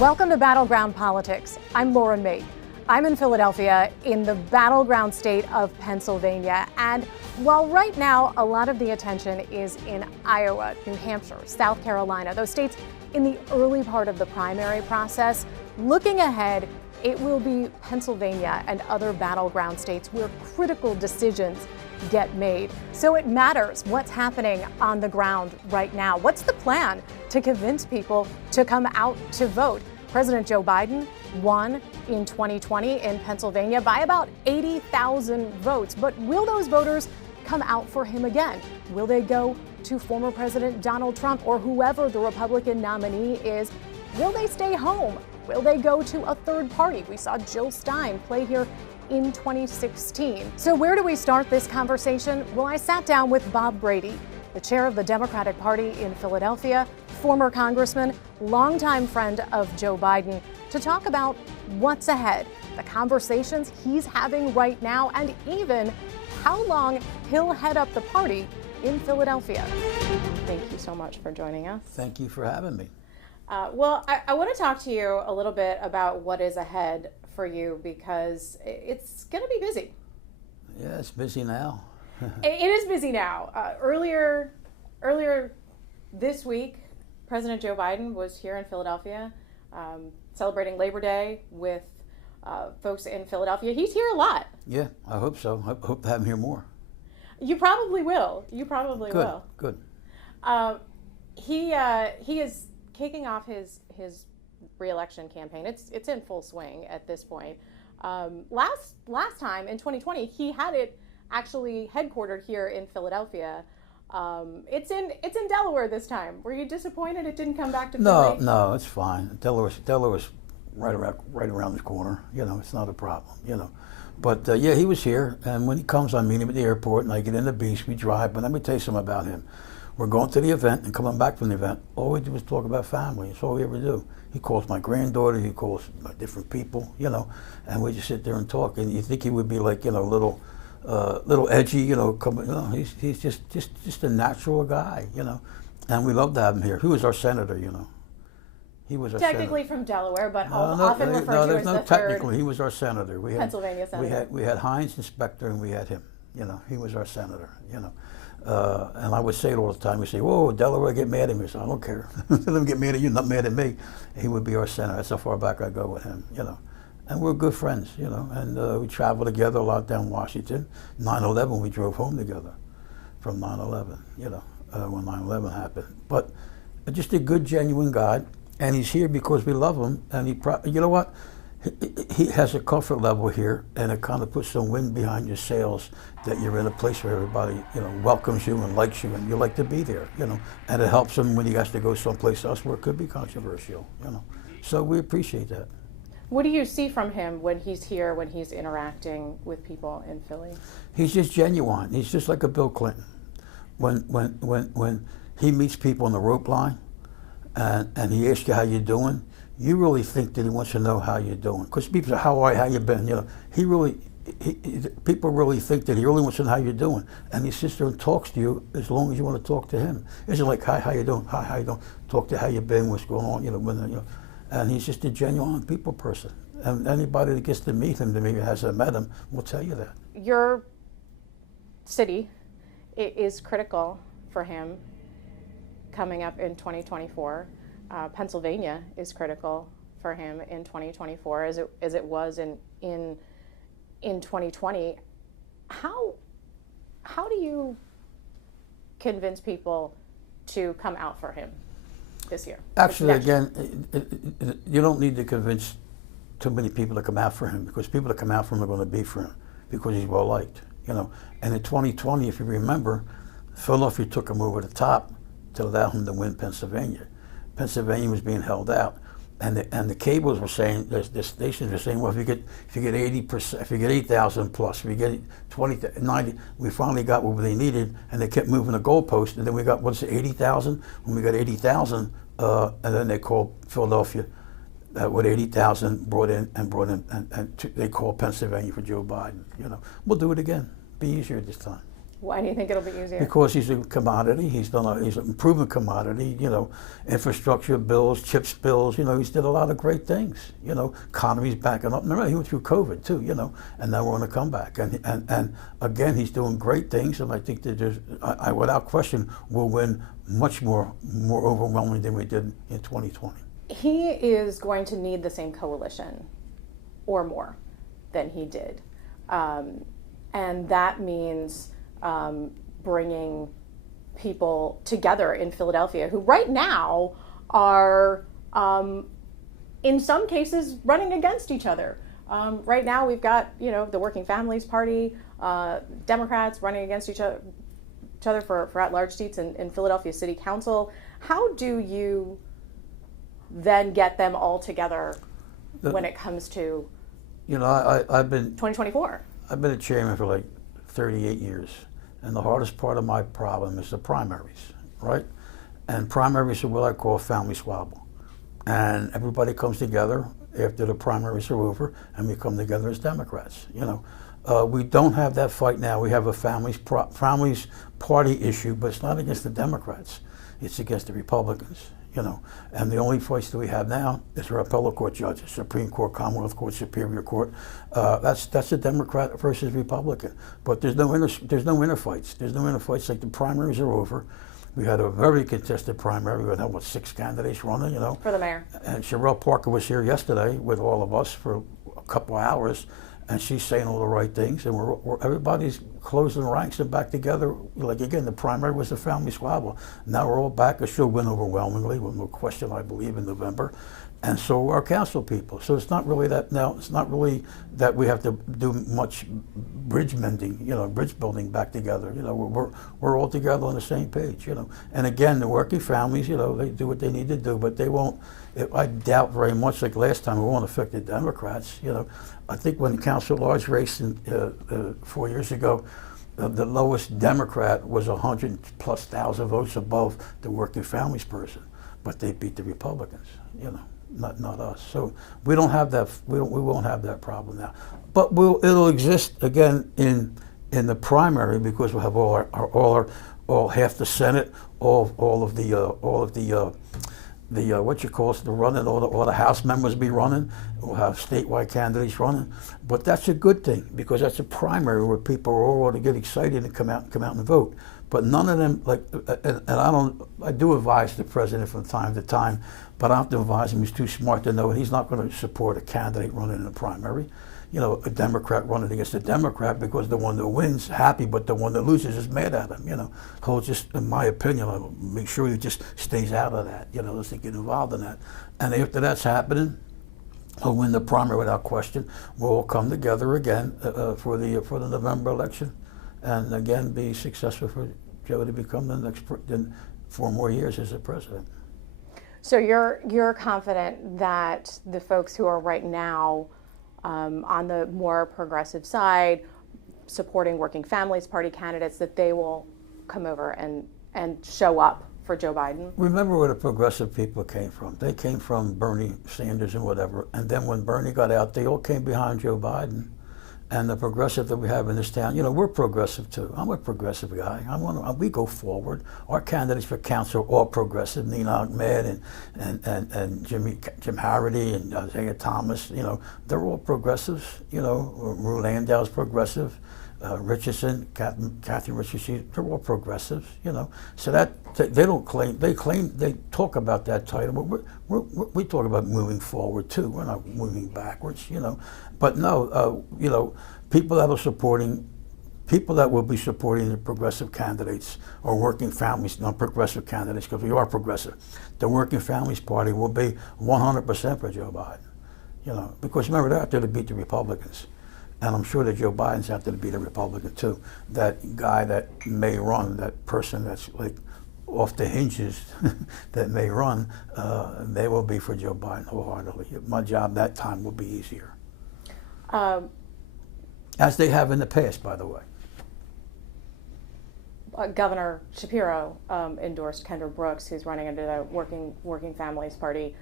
Welcome to Battleground Politics. I'm Lauren Mayk. I'm in Philadelphia in the battleground state of Pennsylvania. And while right now a lot of the attention is in Iowa, New Hampshire, South Carolina, those states in the early part of the primary process, looking ahead, it will be Pennsylvania and other battleground states where critical decisions get made. So it matters what's happening on the ground right now. What's the plan to convince people to come out to vote? President Joe Biden won in 2020 in Pennsylvania by about 80,000 votes. But will those voters come out for him again? Will they go to former President Donald Trump or whoever the Republican nominee is? Will they stay home? Will they go to a third party? We saw Jill Stein play here in 2016. So where do we start this conversation? Well, I sat down with Bob Brady, the chair of the Democratic Party in Philadelphia, former congressman, longtime friend of Joe Biden, to talk about what's ahead, the conversations he's having right now, and even how long he'll head up the party in Philadelphia. Thank you so much for joining us. Thank you for having me. Well, I want to talk to you a little bit about what is ahead for you, because it's going to be busy. Yeah, it's busy now. It is busy now. Earlier this week, President Joe Biden was here in Philadelphia celebrating Labor Day with folks in Philadelphia. He's here a lot. Yeah, I hope so. I hope to have him here more. You probably will. Will. Good. He is kicking off his re-election campaign. It's in full swing at this point. Last time in 2020, he had it actually headquartered here in Philadelphia. It's in Delaware this time. Were you disappointed it didn't come back to Philly? No, it's fine. Delaware's right around the corner. You know, it's not a problem. You know, but yeah, he was here, and when he comes, I meet him at the airport, and I get in the beach. We drive, but let me tell you something about him. We're going to the event and coming back from the event. All we do is talk about family. That's all we ever do. He calls my granddaughter. He calls different people. You know, and we just sit there and talk. And you think he would be like, you know, little edgy, you know, he's just a natural guy, you know, and we love to have him here. He was our senator, you know. He was our technically senator. from Delaware, but often referred to as the technically, he was our senator. We had Pennsylvania senator. We had Heinz Inspector, and we had him. You know, he was our senator. You know, and I would say it all the time. We say, "Whoa, Delaware, get mad at me." So I don't care. Let them get mad at you, not mad at me. He would be our senator. That's how far back I go with him. You know. And we're good friends, you know, and we travel together a lot down Washington. 9/11, we drove home together from 9/11, you know, when 9/11 happened. But just a good, genuine guy, and he's here because we love him. And you know what? He has a comfort level here, and it kind of puts some wind behind your sails that you're in a place where everybody, you know, welcomes you and likes you, and you like to be there, you know. And it helps him when he has to go someplace else where it could be controversial, you know. So we appreciate that. What do you see from him when he's here, when he's interacting with people in Philly? He's just genuine. He's just like a Bill Clinton. When he meets people on the rope line and he asks you how you're doing, you really think that he wants to know how you're doing. Because people say, how you been? You know, people really think that he really wants to know how you're doing. And he sits there and talks to you as long as you want to talk to him. It's like, hi, how you doing? Hi, how you doing? Talk to how you been, what's going on, you know, and he's just a genuine people person. And anybody that gets to meet him, that hasn't met him, will tell you that. Your city is critical for him coming up in 2024. Pennsylvania is critical for him in 2024, as it was in 2020. How do you convince people to come out for him this year? Actually, again, you don't need to convince too many people to come out for him, because people that come out for him are going to be for him because he's well liked, you know. And in 2020, if you remember, Philadelphia took him over the top to allow him to win Pennsylvania. Pennsylvania was being held out, and the cables were saying, the stations were saying, well, if you get 80%, if you get 8,000 plus, if you get 20, 90, we finally got what they needed, and they kept moving the goalpost, and then we got 80,000. When we got 80,000, and then they called Philadelphia with 80,000 brought in, and they called Pennsylvania for Joe Biden. You know, we'll do it again. Be easier this time. Why do you think it'll be easier? Because he's a commodity. He's an improvement commodity. Infrastructure bills, CHIPS bills. He's did a lot of great things. Economy's backing up. Remember, he went through COVID too. And now we're on a comeback. And again, he's doing great things. And I think that I without question, will win much more overwhelmingly than we did in 2020. He is going to need the same coalition, or more, than he did, and that means bringing people together in Philadelphia who right now are, in some cases, running against each other. Right now we've got, the Working Families Party, Democrats running against each other for at-large seats in Philadelphia City Council. How do you then get them all together when it comes to I've been 2024? I've been a chairman for like 38 years. And the hardest part of my problem is the primaries, right? And primaries are what I call family squabble. And everybody comes together after the primaries are over, and we come together as Democrats. We don't have that fight now. We have a families party issue, but it's not against the Democrats. It's against the Republicans. And the only fights that we have now is our appellate court judges, Supreme Court, Commonwealth Court, Superior Court. That's a Democrat versus Republican. But there's no inner fights. There's no inner fights. Like the primaries are over. We had a very contested primary. We had 6 candidates running. For the mayor. And Sherelle Parker was here yesterday with all of us for a couple of hours, and she's saying all the right things, and everybody's closing ranks and back together. Like again, the primary was a family squabble. Now we're all back. She'll win overwhelmingly, with no question, I believe, in November. And so are council people. So it's not really that now. It's not really that we have to do much bridge mending, bridge building back together. We're all together on the same page. And again, the working families, they do what they need to do, but they won't. I doubt very much, like last time, it won't affect the Democrats. I think when the council large race 4 years ago, the lowest Democrat was 100,000+ votes above the working families person, but they beat the Republicans. Not us. So we don't have that. We won't have that problem now. But it'll exist again in the primary, because we'll have all half the Senate, all of the running, all the House members be running. We'll have statewide candidates running. But that's a good thing, because that's a primary where people are all to get excited and come out and vote. But none of them, I do advise the president from time to time, but I have to advise him. He's too smart to know he's not going to support a candidate running in a primary. A Democrat running against a Democrat, because the one that wins happy, but the one that loses is mad at him. He'll just, in my opinion, I'll make sure he just stays out of that. Doesn't get involved in that. And after that's happening, he'll win the primary without question. We'll all come together again for the November election, and again be successful for Joe to become the next 4 more years as the president. So you're confident that the folks who are right now on the more progressive side, supporting Working Families Party candidates, that they will come over and show up for Joe Biden? Remember where the progressive people came from. They came from Bernie Sanders and whatever. And then when Bernie got out, they all came behind Joe Biden. And the progressive that we have in this town, we're progressive too. I'm a progressive guy. We go forward. Our candidates for council are all progressive. Nina Ahmed and Jim Harity and Isaiah Thomas. They're all progressives. Rue Landau's progressive. Richardson, Kathy Richardson, they're all progressives. So that they don't claim. They talk about that title, but we talk about moving forward too. We're not moving backwards. But no, people that will be supporting the progressive candidates or working families, not progressive candidates, because we are progressive. The Working Families Party will be 100% for Joe Biden. Because remember, they're out there to beat the Republicans. And I'm sure that Joe Biden's out there to beat a Republican too. That guy that may run, that person that's like off the hinges that may run, they will be for Joe Biden wholeheartedly. My job that time will be easier. As they have in the past, by the way. Governor Shapiro endorsed Kendra Brooks, who's running under the Working Families Party.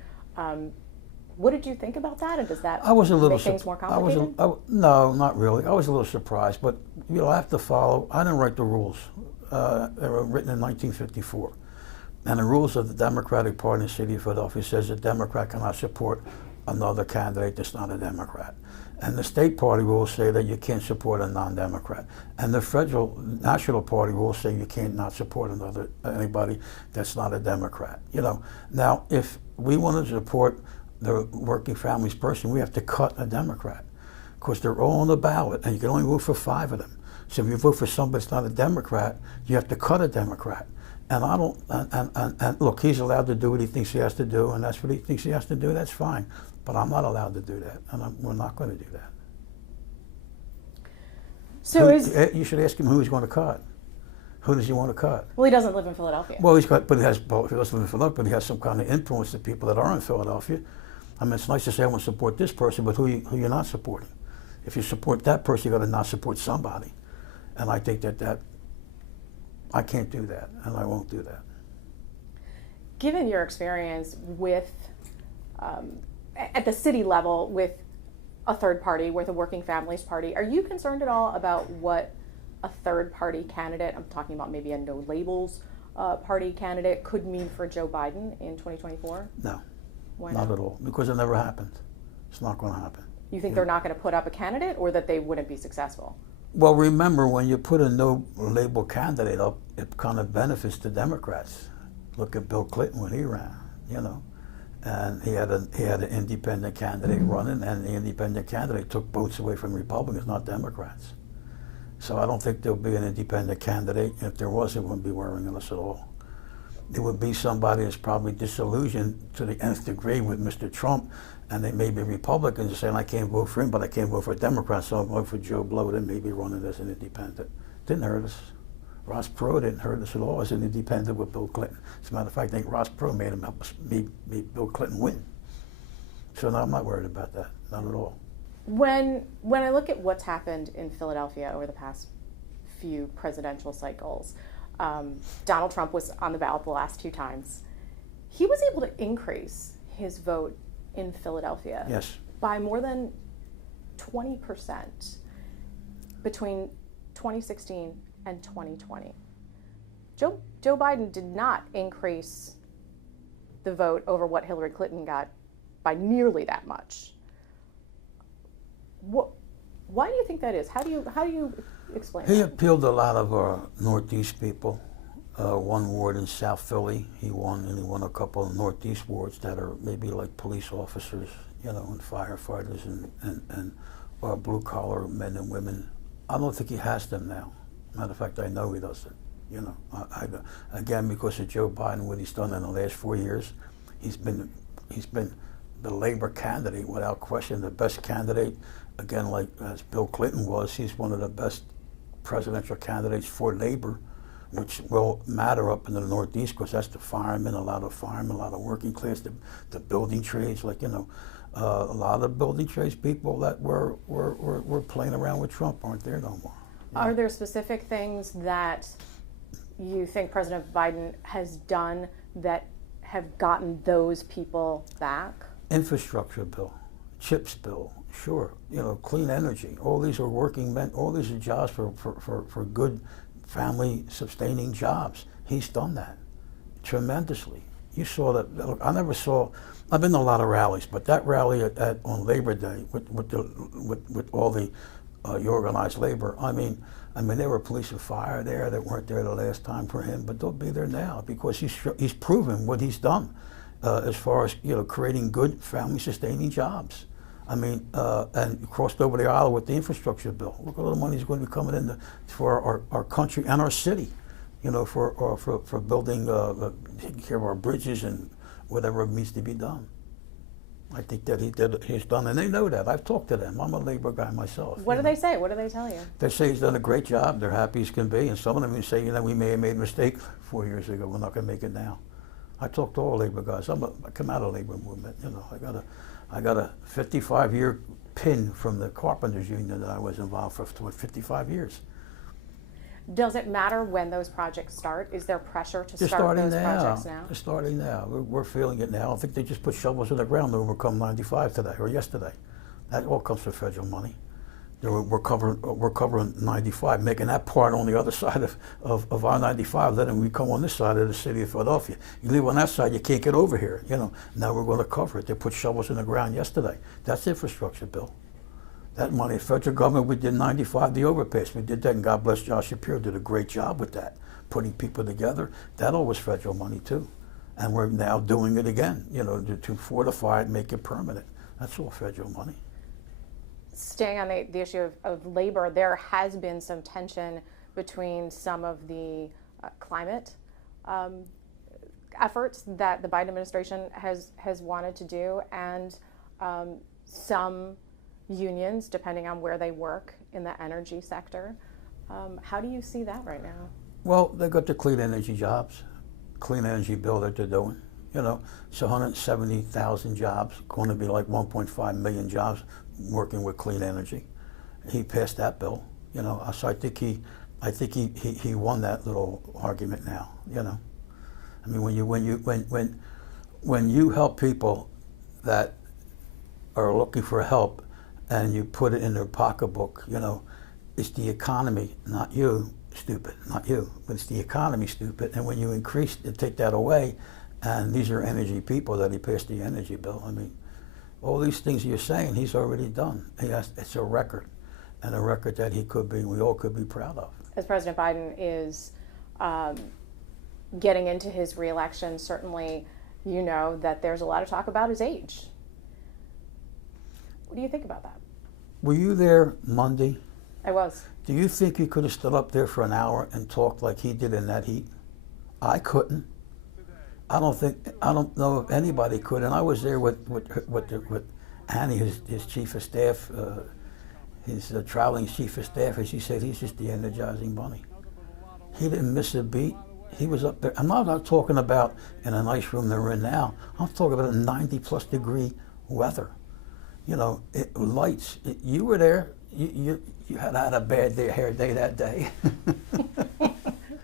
What did you think about that, and does that I was a little make things more complicated? No, not really. I was a little surprised, but I have to follow. I didn't write the rules. They were written in 1954. And the rules of the Democratic Party in the city of Philadelphia says a Democrat cannot support another candidate that's not a Democrat. And the state party rules say that you can't support a non-Democrat. And the federal national party rules say you can't not support anybody that's not a Democrat. Now if we want to support the working families person, we have to cut a Democrat because they're all on the ballot, and you can only vote for 5 of them. So if you vote for somebody that's not a Democrat, you have to cut a Democrat. And I don't. And look, he's allowed to do what he thinks he has to do, and that's what he thinks he has to do. That's fine. But I'm not allowed to do that, and we're not going to do that. So you should ask him who he's going to cut. Who does he want to cut? Well, he doesn't live in Philadelphia. Well, he doesn't live in Philadelphia, but he has some kind of influence to people that are in Philadelphia. I mean, it's nice to say I want to support this person, but who you're not supporting. If you support that person, you got to not support somebody. And I think that I can't do that, and I won't do that. Given your experience with, at the city level, with a third party, with a working families party, are you concerned at all about what a third party candidate, I'm talking about maybe a no labels party candidate, could mean for Joe Biden in 2024? No. Why not? Not at all, because it never happened. It's not going to happen. You think they're not going to put up a candidate, or that they wouldn't be successful? Well, remember, when you put a no-label candidate up, it kind of benefits the Democrats. Look at Bill Clinton when he ran, and he had an independent candidate running, and the independent candidate took votes away from Republicans, not Democrats. So I don't think there'll be an independent candidate. If there was, it wouldn't be worrying us at all. It would be somebody that's probably disillusioned to the nth degree with Mr. Trump, and they may be Republicans saying, I can't vote for him, but I can't vote for a Democrat, so I'll vote for Joe Blow. They may be running as an independent. Didn't hurt us. Ross Perot didn't hurt us at all as an independent with Bill Clinton. As a matter of fact, I think Ross Perot made him help us make Bill Clinton win. So no, I'm not worried about that, not at all. When I look at what's happened in Philadelphia over the past few presidential cycles, Donald Trump was on the ballot the last 2 times. He was able to increase his vote in Philadelphia, yes, by more than 20% between 2016 and 2020. Joe Biden did not increase the vote over what Hillary Clinton got by nearly that much. Why do you think that is? How do you explain He that? appealed to a lot of our Northeast people. One ward in South Philly, he won a couple of Northeast wards that are maybe like police officers, and firefighters and blue collar men and women. I don't think he has them now. Matter of fact, I know he doesn't. Again, because of Joe Biden, what he's done in the last 4 years, he's been the labor candidate without question, the best candidate. Again, like as Bill Clinton was, he's one of the best presidential candidates for labor, which will matter up in the Northeast because that's the firemen, a lot of working class, the building trades, a lot of building trades people that were playing around with Trump aren't there no more. Are there specific things that you think President Biden has done that have gotten those people back? Infrastructure bill, CHIPS bill, sure. Clean energy. All these are working men. All these are jobs for good family sustaining jobs. He's done that tremendously. You saw that. Look, I've been to a lot of rallies, but that rally on Labor Day with all the organized labor, I mean, there were police and fire there that weren't there the last time for him, but they'll be there now because he's proven what he's done as far as creating good family sustaining jobs. And crossed over the aisle with the infrastructure bill. Look at all the money is going to be coming in for our country and our city, for building, taking care of our bridges and whatever needs to be done. I think that he's done, and they know that. I've talked to them. I'm a labor guy myself. What do they say? What do they tell you? They say he's done a great job. They're happy as can be, and some of them even say, we may have made a mistake 4 years ago. We're not going to make it now. I talk to all labor guys. I come out of the labor movement. I got a 55-year pin from the Carpenters Union that I was involved for 55 years. Does it matter when those projects start? Is there pressure to They're start starting those now. projects now? They're starting now. We're feeling it now. I don't think they just put shovels in the ground to overcome 95 today or yesterday. That all comes from federal money. We're covering 95, making that part on the other side of our 95, letting we come on this side of the city of Philadelphia. You live on that side, you can't get over here. Now we're going to cover it. They put shovels in the ground yesterday. That's infrastructure, Bill. That money, federal government, we did 95, the overpass. We did that, and God bless Josh Shapiro, did a great job with that, putting people together. That all was federal money too. And we're now doing it again, to fortify it, make it permanent. That's all federal money. Staying on the issue of labor, there has been some tension between some of the climate efforts that the Biden administration has wanted to do, and some unions, depending on where they work in the energy sector. How do you see that right now? Well, they got the clean energy jobs, clean energy bill that they're doing. It's 170,000 jobs, going to be like 1.5 million jobs working with clean energy. He passed that bill, so I think he won that little argument now. I mean, when you help people that are looking for help and you put it in their pocketbook, it's the economy, not you, stupid, not you, but it's the economy, stupid. And when you increase and take that away, and these are energy people that he passed the energy bill. I mean, all these things you're saying, he's already done. It's a record, and a record that we all could be proud of. As President Biden is getting into his reelection, certainly that there's a lot of talk about his age. What do you think about that? Were you there Monday? I was. Do you think you could have stood up there for an hour and talked like he did in that heat? I couldn't. I don't know if anybody could. And I was there with Annie, his chief of staff, his traveling chief of staff, and she said he's just the energizing bunny. He didn't miss a beat. He was up there. I'm not talking about in a nice room they're in now. I'm talking about 90+ degree weather. Lights. You were there. You had a bad hair day that day.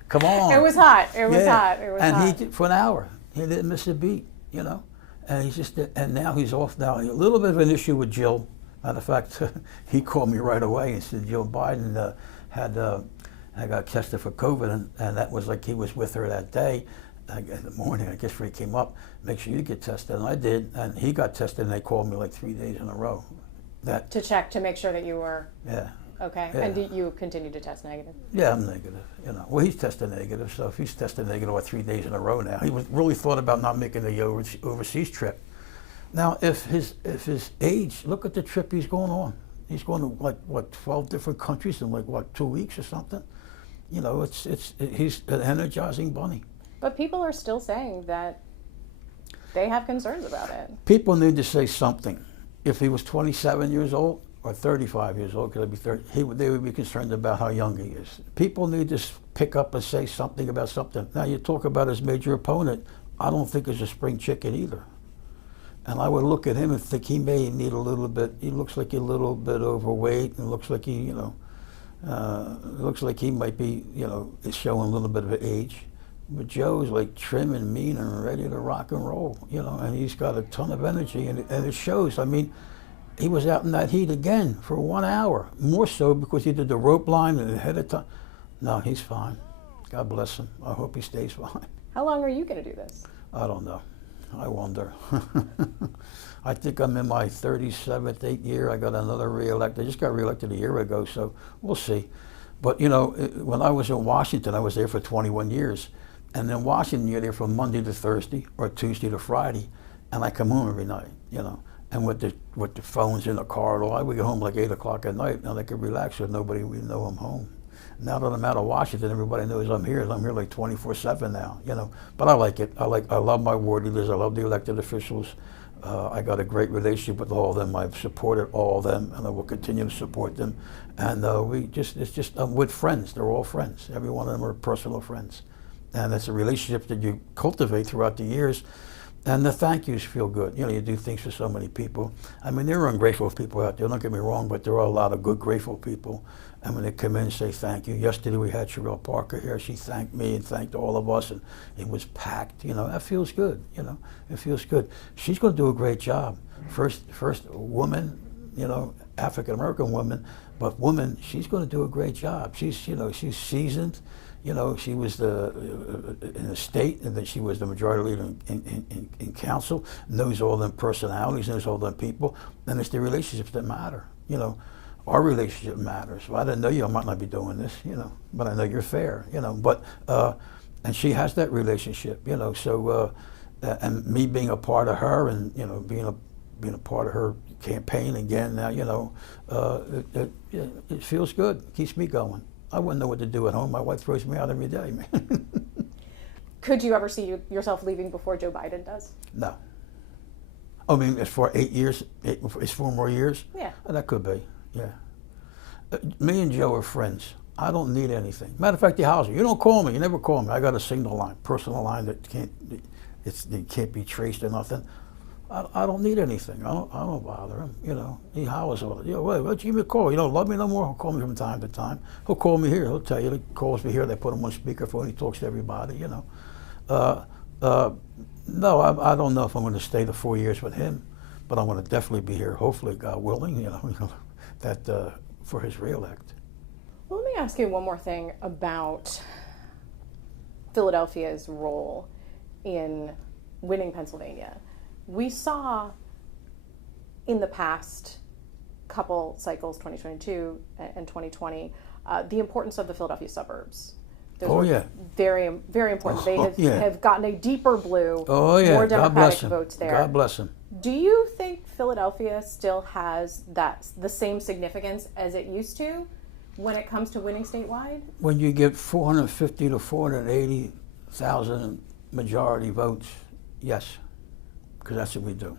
Come on. It was hot. It was hot. And he did for an hour. He didn't miss a beat, And he's just, and now he's off now. A little bit of an issue with Jill. Matter of fact, he called me right away and said Jill Biden I got tested for COVID, and that was like he was with her that day. In the morning, I guess, when he came up, make sure you get tested, and I did, and he got tested, and they called me like 3 days in a row. To check to make sure that you were. Yeah. Okay. Yeah. And you continue to test negative? Yeah, I'm negative. Well, he's tested negative, so if he's tested negative 3 days in a row now, he really thought about not making the overseas trip. Now, if his age, look at the trip he's going on. He's going to 12 different countries in 2 weeks or something. He's an energizing bunny. But people are still saying that they have concerns about it. People need to say something. If he was 27 years old or 35 years old, could be 30, they would be concerned about how young he is. People need to pick up and say something about something. Now, you talk about his major opponent. I don't think he's a spring chicken either. And I would look at him and think he may need a little bit. He looks like a little bit overweight, and looks like he, looks like he might be, is showing a little bit of age. But Joe's like trim and mean and ready to rock and roll, and he's got a ton of energy, and it shows. I mean, he was out in that heat again for 1 hour, more so because he did the rope line and ahead of time. No, he's fine. God bless him. I hope he stays fine. How long are you going to do this? I don't know. I wonder. I think I'm in my 37th, 8th year. I got another reelected. I just got reelected a year ago, so we'll see. But, when I was in Washington, I was there for 21 years. And in Washington, you're there from Monday to Thursday or Tuesday to Friday, and I come home every night, And with the phones in the car, I would get home like 8 o'clock at night, and I could relax so nobody would know I'm home. Now that I'm out of Washington, everybody knows I'm here. I'm here like 24/7 now, But I like it. I love my ward leaders. I love the elected officials. I got a great relationship with all of them. I've supported all of them, and I will continue to support them. And I'm with friends. They're all friends. Every one of them are personal friends. And it's a relationship that you cultivate throughout the years. And the thank yous feel good. You do things for so many people. I mean, there are ungrateful people out there, don't get me wrong, but there are a lot of good, grateful people. And when they come in, say thank you. Yesterday we had Sherelle Parker here. She thanked me and thanked all of us, and it was packed. You know, that feels good. You know, it feels good. She's going to do a great job. First woman, you know, African American woman, but woman, she's going to do a great job. She's, you know, she's seasoned. You know, she was in the state, and then she was the majority leader in council, knows all them personalities, knows all them people, and it's the relationships that matter. You know, our relationship matters. Well, I didn't know you, I might not be doing this, you know, but I know you're fair, you know, but, and she has that relationship, you know, so, and me being a part of her and, you know, being a part of her campaign again now, you know, it feels good, it keeps me going. I wouldn't know what to do at home. My wife throws me out every day, man. Could you ever see yourself leaving before Joe Biden does? No. I mean, it's for 8 years, it's 4 more years? Yeah. That could be, yeah. Me and Joe are friends. I don't need anything. Matter of fact, the house, you don't call me, you never call me. I got a signal line, personal line that it can't be traced or nothing. I don't need anything. I don't bother him. You know, he hollers all the time. You know, wait, give me a call. You don't love me no more? He'll call me from time to time. He'll call me here. He'll tell you. He calls me here. They put him on speakerphone. He talks to everybody. You know. No, I don't know if I'm going to stay the 4 years with him, but I'm going to definitely be here. Hopefully, God willing. You know, that for his reelect. Well, let me ask you one more thing about Philadelphia's role in winning Pennsylvania. We saw in the past couple cycles, 2022 and 2020, the importance of the Philadelphia suburbs. Those yeah. Very, very important. They have gotten a deeper blue, yeah. more Democratic votes there. God bless them. Do you think Philadelphia still has the same significance as it used to when it comes to winning statewide? When you get 450 to 480,000 majority votes, yes. Because that's what we do.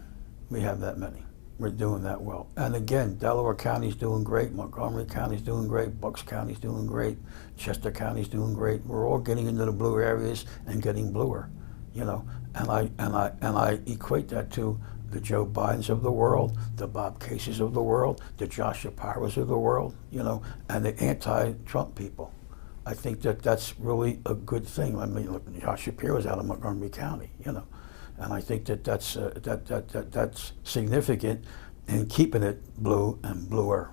We have that many. We're doing that well. And again, Delaware County's doing great, Montgomery County's doing great, Bucks County's doing great, Chester County's doing great. We're all getting into the blue areas and getting bluer, you know. And I equate that to the Joe Bidens of the world, the Bob Cases of the world, the Josh Shapiros of the world, you know, and the anti-Trump people. I think that's really a good thing. I mean, look, Josh Shapiro's out of Montgomery County, you know. And I think that's significant in keeping it blue and bluer.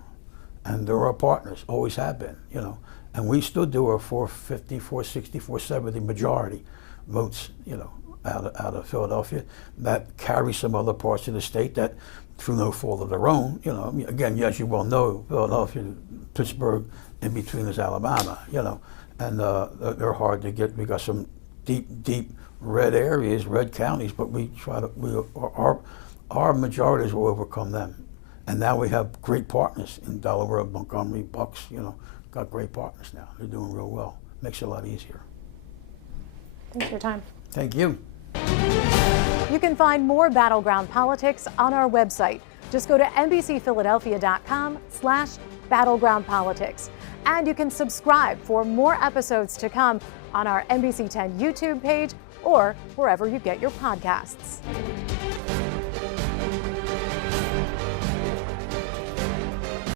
And they're our partners, always have been, you know. And we still do our 450, 460, 470 majority votes, you know, out of Philadelphia. That carries some other parts of the state that, through no fault of their own, you know. I mean, again, as you well know, Philadelphia, Pittsburgh, in between is Alabama, you know. And they're hard to get. We got some deep red areas, red counties, but our majorities will overcome them. And now we have great partners in Delaware, Montgomery, Bucks, you know, got great partners now. They're doing real well. Makes it a lot easier. Thanks for your time. Thank you. You can find more Battleground Politics on our website. Just go to NBCPhiladelphia.com/Battleground Politics. And you can subscribe for more episodes to come on our NBC10 YouTube page or wherever you get your podcasts.